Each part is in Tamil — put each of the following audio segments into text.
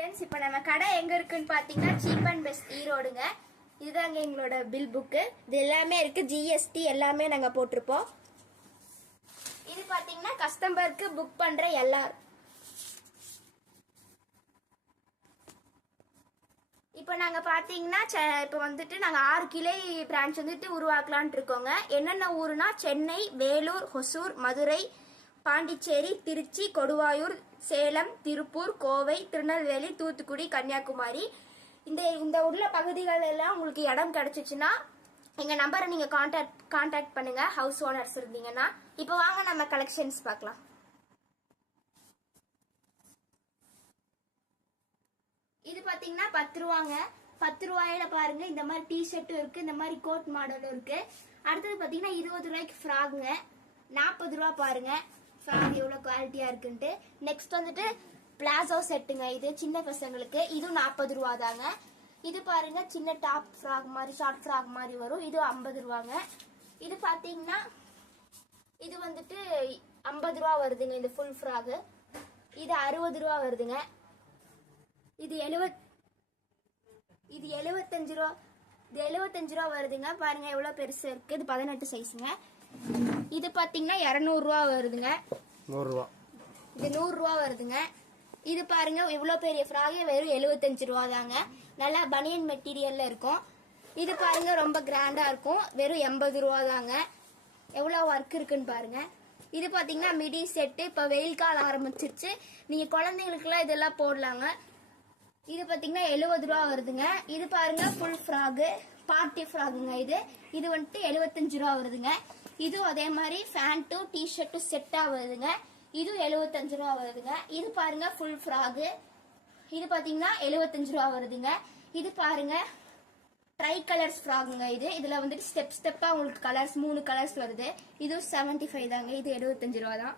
ஃப்ரெண்ட்ஸ் இப்போ நம்ம கடை எங்கே இருக்குன்னு பார்த்தீங்கன்னா சீப் அண்ட் பெஸ்ட் ஈரோடுங்க. இதுதாங்க எங்களோட பில் புக்கு இது எல்லாமே இருக்குது ஜிஎஸ்டி எல்லாமே நாங்கள் போட்டிருப்போம். இது பார்த்தீங்கன்னா கஸ்டமருக்கு புக் பண்ணுற எல்லா இப்போ நாங்கள் பார்த்தீங்கன்னா இப்போ வந்துட்டு நாங்கள் ஆறு கிளை பிரான்ச் வந்துட்டு உருவாக்கலான் இருக்கோங்க. என்னென்ன ஊருனா சென்னை வேலூர் ஹொசூர் மதுரை பாண்டிச்சேரி திருச்சி கொடுவாயூர் சேலம் திருப்பூர் கோவை திருநெல்வேலி தூத்துக்குடி கன்னியாகுமரி. இந்த இந்த உள்ள பகுதிகள் எல்லாம் உங்களுக்கு இடம் கிடைச்சிச்சுன்னா எங்கள் நம்பரை நீங்கள் காண்டாக்ட் காண்டாக்ட் பண்ணுங்கள் ஹவுஸ் ஓனர்ஸ் இருந்தீங்கன்னா இப்போ வாங்க நம்ம கலெக்ஷன்ஸ் பார்க்கலாம். இது பார்த்தீங்கன்னா பத்து ரூபாங்க. பத்து ரூபாயில பாருங்க இந்த மாதிரி டி ஷர்ட்டும் இருக்கு இந்த மாதிரி கோட் மாடலும் இருக்கு. அடுத்தது பார்த்தீங்கன்னா இருபது ரூபாய்க்கு ஃப்ராகுங்க நாற்பது ரூபா பாருங்க. ஃப்ராக் எவ்வளோ குவாலிட்டியாக இருக்குன்ட்டு. நெக்ஸ்ட் வந்துட்டு பிளாசோ செட்டுங்க இது சின்ன பசங்களுக்கு. இதுவும் நாற்பது ரூபா தாங்க இது பாருங்க சின்ன டாப் ஃப்ராக் மாதிரி ஷார்ட் ஃப்ராக் மாதிரி வரும். இது ஐம்பது ரூபாங்க. இது பார்த்தீங்கன்னா இது வந்துட்டு ஐம்பது ரூபா வருதுங்க இந்த ஃபுல் ஃப்ராக் இது அறுபது ரூபா வருதுங்க. இது எழுவத் இது எழுவத்தஞ்சு ரூபா இது எழுவத்தஞ்சு ரூபா வருதுங்க. பாருங்க எவ்வளோ பெருசு இருக்கு. இது பதினெட்டு சைஸுங்க இது பார்த்தீங்கன்னா இரநூறுவா வருதுங்க. நூறுரூவா. இது நூறுரூவா வருதுங்க. இது பாருங்க இவ்வளோ பெரிய ஃப்ராகே வெறும் எழுவத்தஞ்சு ரூபா தாங்க. நல்லா பனியன் மெட்டீரியல்ல இருக்கும். இது பாருங்க ரொம்ப கிராண்டா இருக்கும். வெறும் எண்பது ரூபா தாங்க. எவ்வளோ ஒர்க் இருக்குன்னு பாருங்க. இது பாத்தீங்கன்னா மிடி செட்டு. இப்போ வெயில் காலம் ஆரம்பிச்சிருச்சு. நீங்க குழந்தைங்களுக்குலாம் இதெல்லாம் போடலாங்க. இது பாத்தீங்கன்னா எழுபது ரூபா வருதுங்க. இது பாருங்க ஃபுல் ஃப்ராகு பார்ட்டி ஃப்ராகுங்க இது. இது வந்துட்டு எழுபத்தஞ்சு ரூபா வருதுங்க. இதுவும் அதே மாதிரி ஃபேண்ட்டும் டிஷர்ட்டு செட்டாக வருதுங்க இதுவும் எழுபத்தஞ்சு ரூபா வருதுங்க. இது பாருங்க ஃபுல் ஃப்ராகு இது பாத்தீங்கன்னா எழுபத்தஞ்சு ரூபா வருதுங்க. இது பாருங்க ட்ரை கலர்ஸ் ஃப்ராகுங்க இது. இதுல வந்துட்டு ஸ்டெப் ஸ்டெப்பா உங்களுக்கு கலர்ஸ் மூணு கலர்ஸ் வருது. இதுவும் செவன்ட்டி ஃபைவ் தாங்க. இது எழுபத்தஞ்சு ரூபா தான்.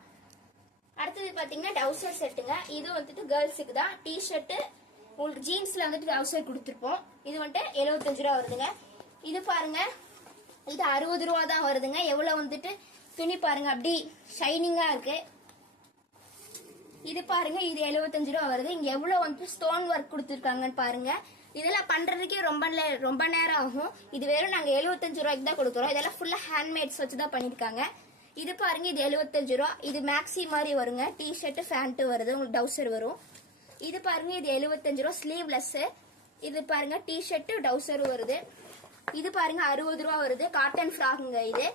அடுத்தது பாத்தீங்கன்னா டவுசர் செட்டுங்க இது வந்துட்டு கேர்ள்ஸுக்கு தான். டிஷர்ட்டு உங்களுக்கு ஜீன்ஸ்ல வந்துட்டு டவுசர் கொடுத்துருப்போம். இது வந்துட்டு எழுபத்தஞ்சு ரூபா வருதுங்க. இது பாருங்க இது அறுபது ரூபா தான் வருதுங்க. எவ்வளோ வந்துட்டு? துணி பாருங்க அப்படி ஷைனிங்காக இருக்கு. இது பாருங்க இது எழுபத்தஞ்சு ரூபா வருது. இங்க எவ்வளவு வந்து ஸ்டோன் ஒர்க் கொடுத்துருக்காங்கன்னு பாருங்க. இதெல்லாம் பண்றதுக்கே ரொம்ப ரொம்ப நேரம் ஆகும். இது வெறும் நாங்க எழுபத்தஞ்சு ரூபாய்க்கு தான் கொடுக்குறோம். இதெல்லாம் ஃபுல்லா ஹேண்ட்மேட்ஸ் வச்சு தான் பண்ணிருக்காங்க. இது பாருங்க இது எழுபத்தஞ்சு ரூபா. இது மேக்ஸி மாதிரி வருங்க. டி ஷர்ட் ஃபேண்ட்டு வருது. உங்களுக்கு டவுசர் வரும். இது பாருங்க இது எழுபத்தஞ்சு ரூபா. ஸ்லீவ்லெஸ் இது பாருங்க டி ஷர்ட் டவுசர் வருது. இது பாருங்க அறுபது ரூபா வருது. காட்டன் ஃப்ராக்குங்க இது.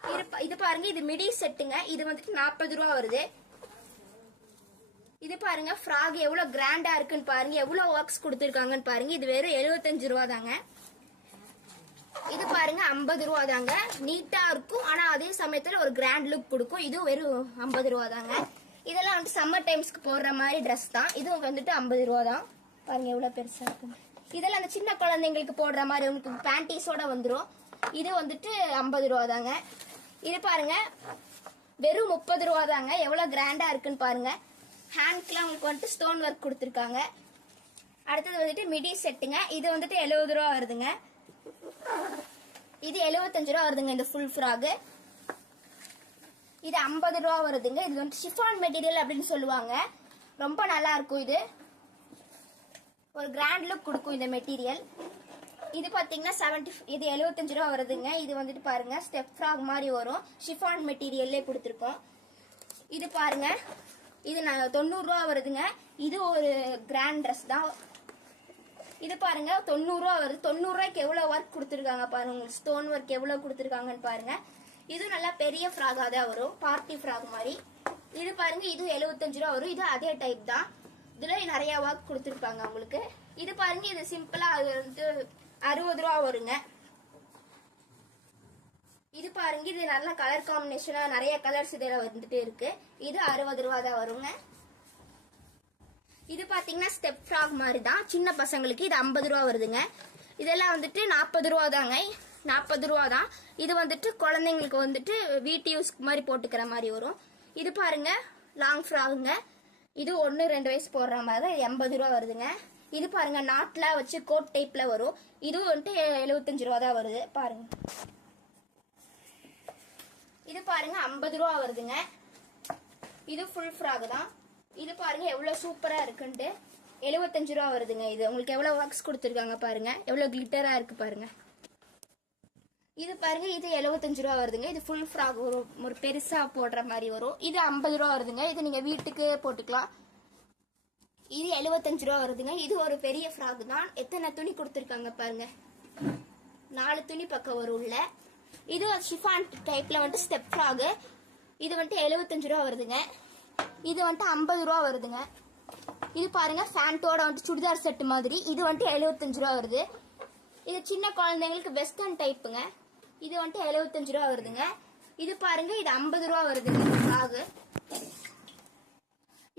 இது பா- இது பாருங்க இது மிடி செட்டுங்க இது வந்துட்டு நாற்பது ரூபா வருது. இது பாருங்க ஃப்ராக் எவ்வளவு கிராண்டா இருக்குன்னு பாருங்க. எவ்வளவு ஒர்க்ஸ் கொடுத்துருக்காங்கன்னு பாருங்க. இது வெறும் எழுபத்தஞ்சு ரூபா தாங்க. இது பாருங்க ஐம்பது ரூபா தாங்க. நீட்டா இருக்கும். ஆனா அதே சமயத்துல ஒரு கிராண்ட் லுக் கொடுக்கும். இது வெறும் ஐம்பது ரூபா தாங்க. இதெல்லாம் வந்துட்டு சம்மர் டைம்ஸ்க்கு போடுற மாதிரி ட்ரெஸ் தான். இதுவும் வந்துட்டு ஐம்பது ரூபா தான். பாருங்க எவ்வளவு பெருசா இருக்கு இதெல்லாம் அந்த சின்ன குழந்தைங்களுக்கு போடுற மாதிரி உங்களுக்கு பேண்டீஸோட வந்துடும் இது வந்துட்டு ஐம்பது ரூபா தாங்க இது பாருங்க. வெறும் முப்பது ரூபா தாங்க எவ்வளோ கிராண்டா இருக்குன்னு பாருங்க. ஹேண்ட்க்குலாம் உங்களுக்கு வந்துட்டு ஸ்டோன் ஒர்க் கொடுத்துருக்காங்க. அடுத்தது வந்துட்டு மிடி செட்டுங்க இது வந்துட்டு எழுபது ரூபா வருதுங்க. இது எழுபத்தஞ்சு ரூபா வருதுங்க இந்த ஃபுல் ஃப்ராகு இது ஐம்பது ரூபா வருதுங்க. இது வந்து ஷிஃபான் மெட்டீரியல் அப்படின்னு சொல்லுவாங்க. ரொம்ப நல்லா இருக்கும் இது. ஒரு கிராண்ட் லுக் கொடுக்கும் இந்த மெட்டீரியல் இது பார்த்தீங்கன்னா செவன்டி இது எழுபத்தஞ்சு ரூபா வருதுங்க. இது வந்துட்டு பாருங்க ஸ்டெப் ஃப்ராக் மாதிரி வரும். ஷிஃபான் மெட்டீரியல்லே கொடுத்துருக்கோம். இது பாருங்க இது நான் தொண்ணூறுரூவா வருதுங்க. இது ஒரு கிராண்ட் ட்ரெஸ் தான். இது பாருங்க தொண்ணூறுரூவா வருது. தொண்ணூறுரூவாய்க்கு எவ்வளோ ஒர்க் கொடுத்துருக்காங்க பாருங்க உங்களுக்கு ஸ்டோன் ஒர்க் எவ்வளோ கொடுத்துருக்காங்கன்னு பாருங்க. இது நல்லா பெரிய ஃப்ராகாக தான் வரும் பார்ட்டி ஃப்ராக் மாதிரி. இது பாருங்க இது எழுபத்தஞ்சு ரூபா வரும். இது அதே டைப் தான். இதுல நிறைய ஒர்க் கொடுத்துருப்பாங்க உங்களுக்கு இது பாருங்க இது சிம்பிளா அது வந்து அறுபது ரூபா வருங்க. இது பாருங்க இது நல்ல கலர் காம்பினேஷனா நிறைய கலர்ஸ் இதுல வந்துட்டு இருக்கு. இது அறுபது ரூபா தான் வருங்க. இது பாத்தீங்கன்னா ஸ்டெப் ஃப்ராக் மாதிரி தான் சின்ன பசங்களுக்கு இது ஐம்பது ரூபா வருதுங்க. இதெல்லாம் வந்துட்டு நாற்பது ரூபா தாங்க. நாற்பது ரூபா தான். இது வந்துட்டு குழந்தைங்களுக்கு வந்துட்டு வீட்டு யூஸ் மாதிரி போட்டுக்கிற மாதிரி வரும். இது பாருங்க லாங் ஃப்ராகுங்க இது ஒன்று ரெண்டு வயசு போடுற மாதிரி தான் எண்பது ரூபா வருதுங்க. இது பாருங்க நாட்டில் வச்சு கோட் டைப்பில் வரும். இது வந்துட்டு எழுபத்தஞ்சு ரூபா தான் வருது. பாருங்க. இது பாருங்க ஐம்பது ரூபா வருதுங்க. இது ஃபுல் ஃப்ராக் தான். இது பாருங்க எவ்வளோ சூப்பராக இருக்குன்ட்டு. எழுபத்தஞ்சு ரூபா வருதுங்க இது. உங்களுக்கு எவ்வளோ ஒர்க்ஸ் கொடுத்துருக்காங்க பாருங்க. எவ்வளோ கிளிட்டராக இருக்கு பாருங்க. இது பாருங்க இது எழுபத்தஞ்சு ரூபா வருதுங்க. இது ஃபுல் ஃப்ராக் ஒரு ஒரு பெருசா போடுற மாதிரி வரும். இது ஐம்பது ரூபா வருதுங்க. இது நீங்க வீட்டுக்கு போட்டுக்கலாம். இது எழுபத்தஞ்சு ரூபா வருதுங்க. இது ஒரு பெரிய ஃப்ராக் தான். எத்தனை துணி கொடுத்துருக்காங்க பாருங்க. நாலு துணி பக்கம் வரும் உள்ள. இது ஷிஃபான் டைப்ல வந்துட்டு ஸ்டெப் ஃப்ராக் இது வந்துட்டு எழுபத்தஞ்சு ரூபா வருதுங்க. இது வந்துட்டு ஐம்பது ரூபா வருதுங்க. இது பாருங்க ஃபேண்டோட வந்துட்டு சுடிதார் செட்டு மாதிரி. இது வந்துட்டு எழுபத்தஞ்சு ரூபா வருது. இது சின்ன குழந்தைங்களுக்கு வெஸ்டர்ன் டைப்புங்க இது வந்துட்டு எழுபத்தஞ்சு ரூபா வருதுங்க. இது பாருங்க இது ஐம்பது ரூபா வருதுங்க ஃப்ராக்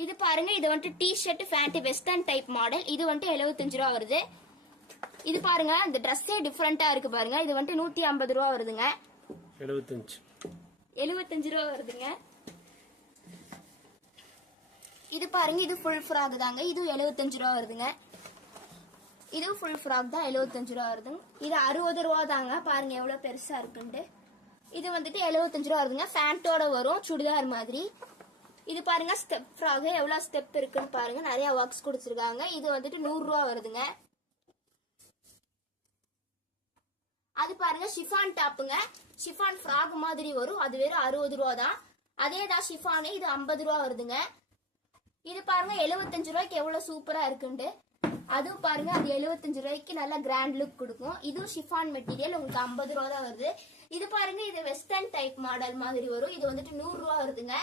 இது பாருங்க இது வந்துட்டு T shirt pant western type model இது வந்துட்டு எழுபத்தஞ்சு ரூபா வருது. இது பாருங்க இந்த ட்ரெஸ்ஸே டிஃப்ரெண்டா இருக்கு பாருங்க. இது வந்துட்டு நூத்தி ஐம்பது ரூபா வருதுங்க. எழுபத்தஞ்சு எழுபத்தஞ்சு ரூபா வருதுங்க. இது பாருங்க இது ஃபுல் ஃப்ராக் தாங்க. இது எழுபத்தஞ்சு ரூபா வருதுங்க. இதுவும் ஃபுல் ஃப்ராக் தான் எழுபத்தஞ்சு ரூபா வருதுங்க. இது அறுபது ரூபா தாங்க. பாருங்க எவ்வளோ பெருசாக இருக்குன்ட்டு. இது வந்துட்டு எழுபத்தஞ்சு ரூபா வருதுங்க. ஃபேண்டோட வரும் சுடிதார் மாதிரி. இது பாருங்க ஸ்டெப் ஃப்ராக் எவ்வளோ ஸ்டெப் இருக்குன்னு பாருங்க. நிறைய ஒர்க்ஸ் கொடுத்துருக்காங்க. இது வந்துட்டு நூறுரூவா வருதுங்க. அது பாருங்க ஷிஃபான் டாப்புங்க ஷிஃபான் ஃப்ராக் மாதிரி வரும். அது வெறும் அறுபது ரூபா தான். அதே தான் ஷிஃபானு இது ஐம்பது ரூபா வருதுங்க. இது பாருங்க எழுபத்தஞ்சு ரூபாய்க்கு எவ்வளோ சூப்பராக இருக்குன்ட்டு. அதுவும் பாருங்க அது எழுபத்தஞ்சு ரூபாய்க்கு நல்லா கிராண்ட் லுக் கொடுக்கும். இதுவும் ஷிஃபான் மெட்டீரியல் உங்களுக்கு ஐம்பது ரூபா தான் வருது. இது பாருங்க இது வெஸ்டர்ன் டைப் மாடல் மாதிரி வரும். இது வந்துட்டு நூறு ரூபா வருதுங்க.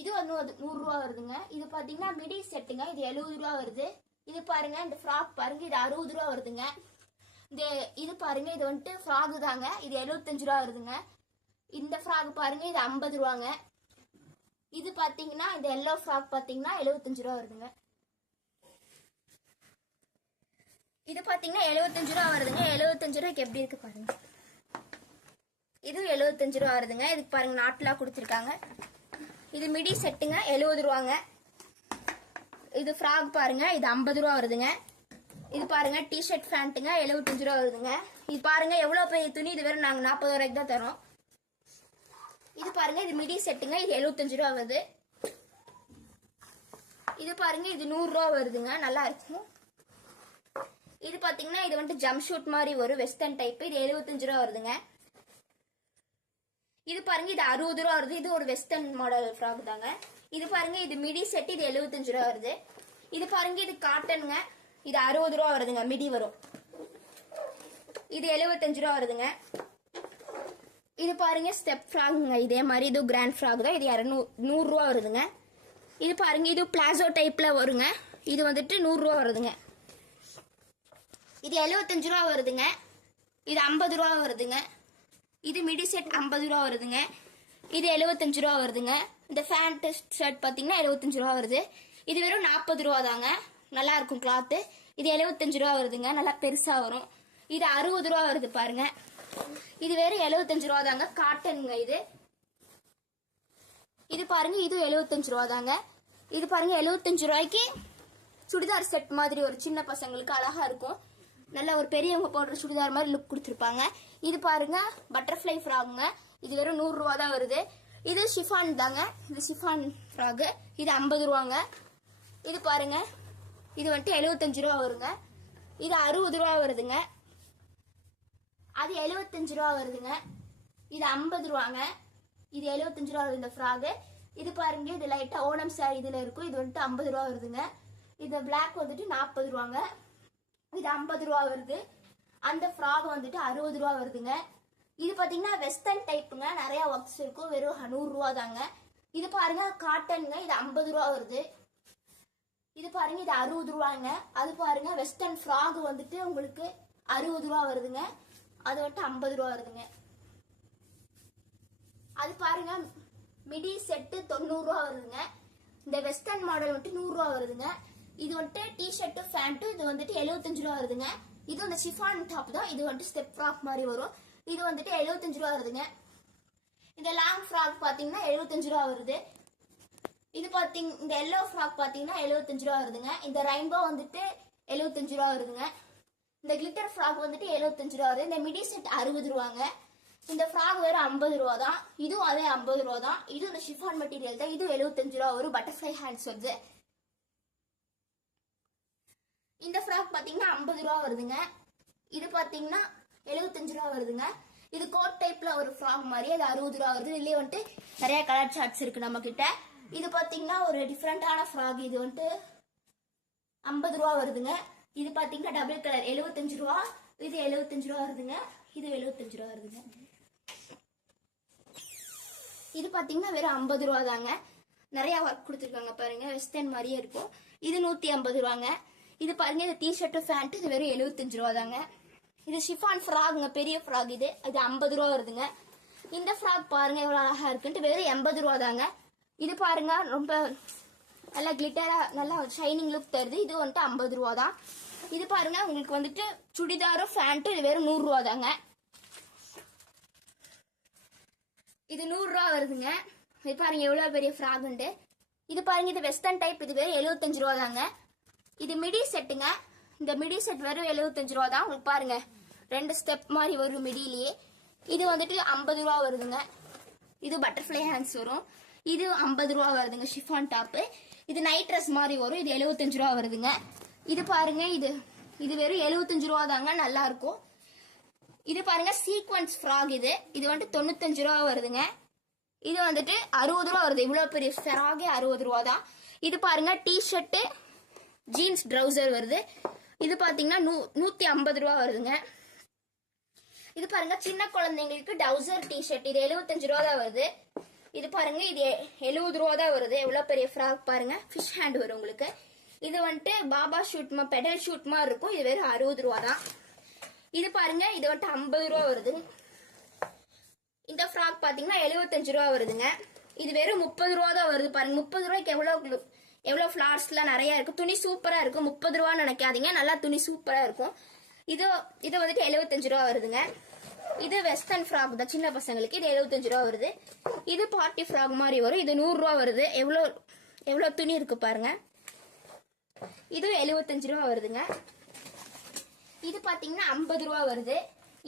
இது வந்து நூறு ரூபா வருதுங்க. இது பாத்தீங்கன்னா மிடி செட்டுங்க இது எழுபது ரூபா வருது. இது பாருங்க இந்த ஃப்ராக் பாருங்க இது அறுபது ரூபா வருதுங்க. இந்த இது பாருங்க இது வந்துட்டு ஃப்ராக் தாங்க. இது எழுபத்தஞ்சு ரூபா வருதுங்க. இந்த ஃப்ராக் பாருங்க இது ஐம்பது ரூபாங்க. இது பாத்தீங்கன்னா இந்த எல்லோ ஃப்ராக் பாத்தீங்கன்னா எழுபத்தஞ்சு ரூபா வருதுங்க. இது பார்த்தீங்கன்னா எழுபத்தஞ்சு ரூபா வருதுங்க எழுபத்தஞ்சு ரூபாய்க்கு எப்படி இருக்கு பாருங்க. இது எழுபத்தஞ்சு ரூபா வருதுங்க இதுக்கு பாருங்க நாட்டுலாம் கொடுத்துருக்காங்க. இது மிடி செட்டுங்க எழுபது ரூபாங்க. இது ஃப்ராக் பாருங்க இது ஐம்பது ரூபா வருதுங்க இது பாருங்க டிஷர்ட் ஃபேண்ட்டுங்க எழுபத்தஞ்சு ரூபா வருதுங்க இது பாருங்க எவ்வளோ பெரிய துணி? இது வெறும் நாங்கள் நாற்பது ரூபாய்க்கு தான் தரோம். இது பாருங்க இது மிடி செட்டுங்க இது எழுபத்தஞ்சு ரூபா வருது இது பாருங்க இது நூறுரூவா வருதுங்க நல்லா இருக்கும். இது பாத்தீங்கன்னா இது வந்துட்டு ஜம்ப் ஷூட் மாதிரி வரும். வெஸ்டர்ன் டைப் இது எழுபத்தஞ்சு ரூபா வருதுங்க. இது பாருங்க இது அறுபது ரூபா வருது. இது ஒரு வெஸ்டர்ன் மாடல் ஃப்ராக் தாங்க. இது பாருங்க இது மிடி செட் இது எழுபத்தஞ்சு ரூபா வருது. இது பாருங்க இது காட்டனுங்க இது அறுபது ரூபா வருதுங்க. மிடி வரும். இது எழுபத்தஞ்சு ரூபா வருதுங்க. இது பாருங்க ஸ்டெப் ஃப்ராக்ங்க இதே மாதிரி இது கிராண்ட் ஃப்ராக் தான். இது இரநூறு நூறுரூவா வருதுங்க. இது பாருங்க இது பிளாசோ டைப்ல வருங்க. இது வந்துட்டு நூறுரூவா வருதுங்க. இது எழுபத்தஞ்சு ரூபா வருதுங்க. இது ஐம்பது ரூபா வருதுங்க. இது மிடி செட் ஐம்பது ரூபா வருதுங்க. இது எழுபத்தஞ்சு ரூபா வருதுங்க. இந்த ஃபேண்ட் ஷர்ட் பார்த்தீங்கன்னா எழுபத்தஞ்சு ரூபா வருது. இது வெறும் நாற்பது ரூபா தாங்க. நல்லா இருக்கும் கிளாத்து இது எழுபத்தஞ்சு ரூபா வருதுங்க. நல்லா பெருசாக வரும். இது அறுபது ரூபா வருது பாருங்க. இது வெறும் எழுபத்தஞ்சு ரூபா தாங்க. காட்டனுங்க இது. இது பாருங்க இது எழுபத்தஞ்சு ரூபா தாங்க. இது பாருங்க எழுபத்தஞ்சு ரூபாய்க்கு சுடிதார் செட் மாதிரி ஒரு சின்ன பசங்களுக்கு அழகா இருக்கும். நல்ல ஒரு பெரியவங்க போடுற சுடிதார் மாதிரி லுக் கொடுத்துருப்பாங்க. இது பாருங்க பட்டர்ஃப்ளை ஃப்ராகுங்க இது வெறும் நூறுரூவா தான் வருது. இது ஷிஃபான் தாங்க. இது ஷிஃபான் ஃப்ராகு இது ஐம்பது ரூபாங்க. இது பாருங்க. இது வந்துட்டு எழுபத்தஞ்சு ரூபா வருங்க. இது அறுபது ரூபா வருதுங்க. அது எழுபத்தஞ்சு ரூபா வருதுங்க. இது ஐம்பது ரூபாங்க. இது எழுபத்தஞ்சு ரூபா வருது இந்த ஃப்ராகு இது பாருங்க இது லைட்டாக ஓணம் சாரி இதில் இருக்கும். இது வந்துட்டு ஐம்பது ரூபா வருதுங்க. இந்த பிளாக் வந்துட்டு நாற்பது ரூபாங்க. இது ஐம்பது ரூபா வருது. அந்த ஃப்ராக் வந்துட்டு அறுபது ரூபா வருதுங்க. இது பாத்தீங்கன்னா வெஸ்டர்ன் டைப்புங்க நிறைய ஒர்க்ஸ் இருக்கும். வெறும் நூறு ரூபா தாங்க. இது பாருங்க காட்டனுங்க இது ஐம்பது ரூபா வருது. இது பாருங்க இது அறுபது ரூபாங்க. அது பாருங்க வெஸ்டர்ன் ஃப்ராக் வந்துட்டு உங்களுக்கு அறுபது ரூபா வருதுங்க. அது வந்துட்டு ஐம்பது ரூபா வருதுங்க. அது பாருங்க மிடி செட்டு தொண்ணூறு ரூபா வருதுங்க. இந்த வெஸ்டர்ன் மாடல் வந்துட்டு நூறு ரூபா வருதுங்க. இது வந்துட்டு டி ஷர்ட் ஃபேண்ட்டு இது வந்துட்டு எழுபத்தஞ்சு ரூபா வருதுங்க. இது வந்து ஷிஃபான் டாப் தான். இது வந்துட்டு ஸ்டெப் ஃப்ராக் மாதிரி வரும். இது வந்துட்டு எழுபத்தஞ்சு ரூபா வருதுங்க. இந்த லாங் ஃப்ராக் பாத்தீங்கன்னா எழுபத்தஞ்சு ரூபா வருது. இது பாத்தீங்க இந்த எல்லோ ஃப்ராக் பாத்தீங்கன்னா எழுபத்தஞ்சு ரூபா வருதுங்க. இந்த ரெயின்போ வந்துட்டு எழுபத்தஞ்சு ரூபா வருதுங்க. இந்த கிளிட்டர் ஃப்ராக் வந்துட்டு எழுபத்தஞ்சு ரூபா வருது. இந்த மிடி செட் அறுபது ரூபாங்க. இந்த ஃப்ராக் வெறும் ஐம்பது ரூபா தான். இதுவும் அதே ஐம்பது ரூபா தான். இது இந்த ஷிஃபான் மெட்டீரியல் தான். இது எழுபத்தஞ்சு ரூபா வரும். பட்டர்ஃப்ளை ஹேண்ட்ஸ் வருது. இந்த ஃப்ராக் பார்த்தீங்கன்னா ஐம்பது ரூபா வருதுங்க. இது பார்த்தீங்கன்னா எழுபத்தஞ்சு ரூபா வருதுங்க. இது கோட் டைப்ல ஒரு ஃப்ராக் மாதிரி அது அறுபது ரூபா வருது. இதுலயே வந்துட்டு நிறைய கலர் சார்ட்ஸ் இருக்கு நம்ம கிட்ட இது பாத்தீங்கன்னா ஒரு டிஃப்ரெண்டான ஃப்ராக் இது வந்துட்டு ஐம்பது ரூபா வருதுங்க. இது பாத்தீங்கன்னா டபுள் கலர் எழுபத்தஞ்சு ரூபா. இது எழுபத்தஞ்சு ரூபா வருதுங்க. இது எழுபத்தஞ்சு ரூபா வருதுங்க. இது பாத்தீங்கன்னா வெறும் ஐம்பது ரூபா தாங்க நிறைய ஒர்க் கொடுத்துருக்காங்க பாருங்க. வெஸ்டர்ன் மாதிரியே இருக்கும். இது நூத்தி ஐம்பது ரூபாங்க. இது பாருங்க இந்த டிஷர்ட்டு ஃபேண்ட்டு இது வெறும் எழுபத்தஞ்சு ரூபா தாங்க. இது ஷிஃபான் ஃப்ராக்ங்க பெரிய ஃப்ராக் இது. இது ஐம்பது ரூபா வருதுங்க. இந்த ஃப்ராக் பாருங்க எவ்வளோ அழகா இருக்குன்ட்டு வெறும் எண்பது ரூபா தாங்க. இது பாருங்க ரொம்ப நல்லா கிளிட்டரா நல்லா ஷைனிங் லுக் தருது. இது வந்துட்டு ஐம்பது ரூபா தான். இது பாருங்க உங்களுக்கு வந்துட்டு சுடிதாரும் ஃபேண்ட்டும் இது வெறும் நூறு ரூபா தாங்க. இது நூறுரூவா வருதுங்க. இது பாருங்க எவ்வளோ பெரிய ஃப்ராகுண்டு இது பாருங்க இது வெஸ்டர்ன் டைப் இது வெறும் எழுபத்தஞ்சு ரூபா தாங்க. இது மிடி செட்டுங்க இந்த மிடி செட் வெறும் எழுபத்தஞ்சு ரூபா தான். உங்களுக்கு பாருங்க. ரெண்டு ஸ்டெப் மாதிரி வரும் மிடியிலேயே இது வந்துட்டு ஐம்பது ரூபா வருதுங்க. இது பட்டர்ஃப்ளை ஹேண்ட்ஸ் வரும். இது ஐம்பது ரூபா வருதுங்க ஷிஃபான் டாப்பு இது நைட் ட்ரெஸ் மாதிரி வரும். இது எழுபத்தஞ்சு ரூபா வருதுங்க. இது பாருங்க இது. இது வெறும் எழுபத்தஞ்சு ரூபா தாங்க நல்லா இருக்கும். இது பாருங்க சீக்வன்ஸ் ஃப்ராக் இது. இது வந்துட்டு தொண்ணூத்தஞ்சு ரூபா வருதுங்க. இது வந்துட்டு அறுபது ரூபா வருது. இவ்வளோ பெரிய ஃப்ராகே அறுபது ரூபா தான். இது பாருங்க டிஷர்ட்டு ஜீன்ஸ் ட்ரௌசர் வருது. இது பாத்தீங்கன்னா நூ நூத்தி ஐம்பது ரூபா வருதுங்க. இது பாருங்க சின்ன குழந்தைங்களுக்கு டவுசர் டிஷர்ட் இது எழுபத்தஞ்சு ரூபா தான் வருது. இது பாருங்க இது எழுபது ரூபா தான் வருது. எவ்வளவு பெரிய ஃப்ராக் பாருங்க. ஃபிஷ் ஹேண்ட் வரும் உங்களுக்கு. இது வந்துட்டு பாபா ஷூட்மா பெடல் ஷூட்மா இருக்கும். இது வெறும் அறுபது ரூபா தான். இது பாருங்க இது வந்துட்டு ஐம்பது ரூபா வருது. இந்த ஃப்ராக் பாத்தீங்கன்னா எழுபத்தஞ்சு ரூபா வருதுங்க. இது வெறும் முப்பது ரூபா தான் வருது பாருங்க. முப்பது ரூபாய்க்கு எவ்வளவு எவ்வளோ ஃப்ளார்ஸ்லாம் நிறையா இருக்கும் துணி சூப்பராக இருக்கும் முப்பது ரூபான்னு நினைக்காதீங்க. நல்லா துணி சூப்பராக இருக்கும். இது இது வந்துட்டு எழுபத்தஞ்சு ரூபா வருதுங்க. இது வெஸ்டர்ன் ஃப்ராக் தான். சின்ன பசங்களுக்கு இது எழுபத்தஞ்சு ரூபா வருது. இது பார்ட்டி ஃப்ராக் மாதிரி வரும். இது நூறுரூவா வருது. எவ்வளோ எவ்வளோ துணி இருக்கு பாருங்க. இது எழுபத்தஞ்சு ரூபா வருதுங்க. இது பார்த்தீங்கன்னா ஐம்பது ரூபா வருது.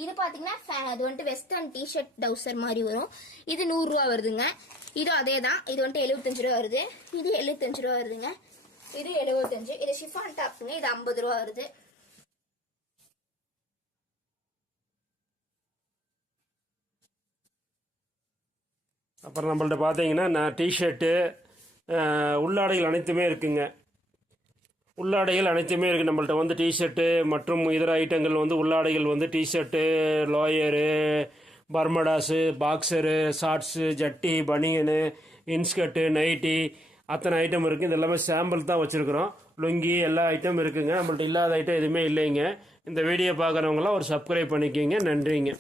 இது பார்த்தீங்கன்னா அது வந்துட்டு வெஸ்டர்ன் டிஷர்ட் டவுசர் மாதிரி வரும். இது நூறுரூவா வருதுங்க. இது அதே தான் இது வந்துட்டு எழுபத்தஞ்சு ரூபா வருது. இது எழுபத்தஞ்சு ரூபா வருதுங்க. இது எழுபத்தஞ்சு இது ஷிஃபான் டாப்புங்க இது ஐம்பது ரூபா வருது. அப்புறம் நம்மள்ட்ட பார்த்தீங்கன்னா நான் டிஷர்ட்டு உள்ளாடைகள் அனைத்துமே இருக்குங்க. உள்ளாடைகள் அனைத்துமே இருக்குது நம்மள்ட்ட வந்து டிஷர்ட்டு மற்றும் இதர ஐட்டங்கள் வந்து உள்ளாடைகள் வந்து t shirt lower bermudas boxer shorts ஜட்டி பனியனு இன்ஸ்கர்ட்டு நைட்டி அத்தனை ஐட்டம் இருக்குது இது எல்லாமே சாம்பிள் தான் வச்சுருக்குறோம். லுங்கி எல்லா ஐட்டம் இருக்குங்க. நம்மள்ட்ட இல்லாத ஐட்டம் எதுவுமே இல்லைங்க. இந்த வீடியோ பார்க்குறவங்களாம் ஒரு சப்ஸ்கிரைப் பண்ணிக்கிங்க. நன்றிங்க.